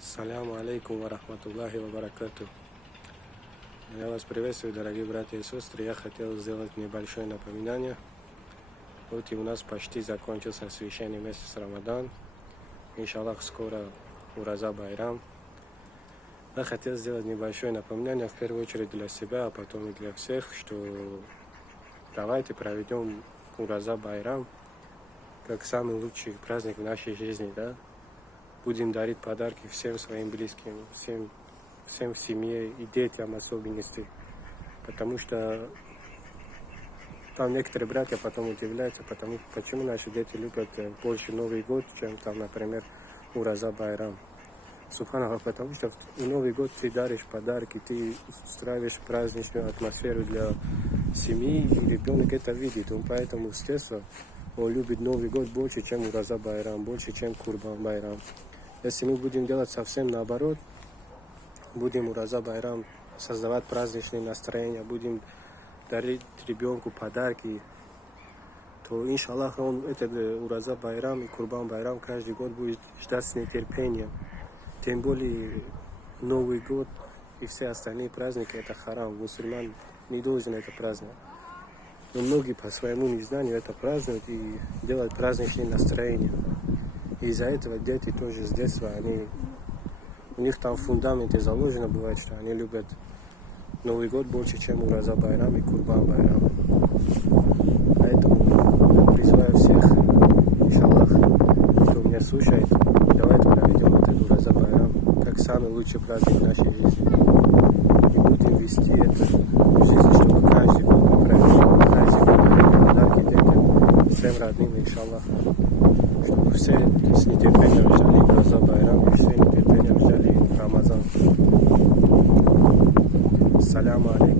Саляму алейкум ва рахматуллахи ва баракату. Я вас приветствую, дорогие братья и сестры. Я хотел сделать небольшое напоминание. Вот и у нас почти закончился священный месяц Рамадан. Иншаллах, скоро Ураза Байрам. Я хотел сделать небольшое напоминание, в первую очередь для себя, а потом и для всех, что давайте проведем Ураза Байрам как самый лучший праздник в нашей жизни, да? Будем дарить подарки всем своим близким, всем в семье и детям особенности. Потому что там некоторые братья потом удивляются, почему наши дети любят больше Новый год, чем там, например, Ураза Байрам. Субханаллах, потому что в Новый год ты даришь подарки, ты устраиваешь праздничную атмосферу для семьи, и ребенок это видит. Он поэтому, естественно, он любит Новый год больше, чем Ураза Байрам, больше, чем Курбан Байрам. Если мы будем делать совсем наоборот, будем Ураза Байрам создавать праздничное настроение, будем дарить ребенку подарки, то, иншаллах, он этот Ураза Байрам и Курбан Байрам каждый год будет ждать с нетерпением. Тем более Новый год и все остальные праздники это харам. Мусульман не должен это праздновать. Но многие по своему незнанию это празднуют и делают праздничное настроение. И из-за этого дети тоже с детства, у них там в фундаменте заложено бывает, что они любят Новый год больше, чем Ураза Байрам и Курбан Байрам. Поэтому я призываю всех, иншаллах, кто меня слушает, давайте проведем этот Ураза Байрам как самый лучший праздник в нашей жизни. И будем вести это в жизни, чтобы каждый год мы провели, каждый год дарили подарки детям, всем родным, иншаллах. Чтобы все с нетерпением ждали Ураза Байрам, и все с нетерпением ждали Рамазан. Саляму алейкум.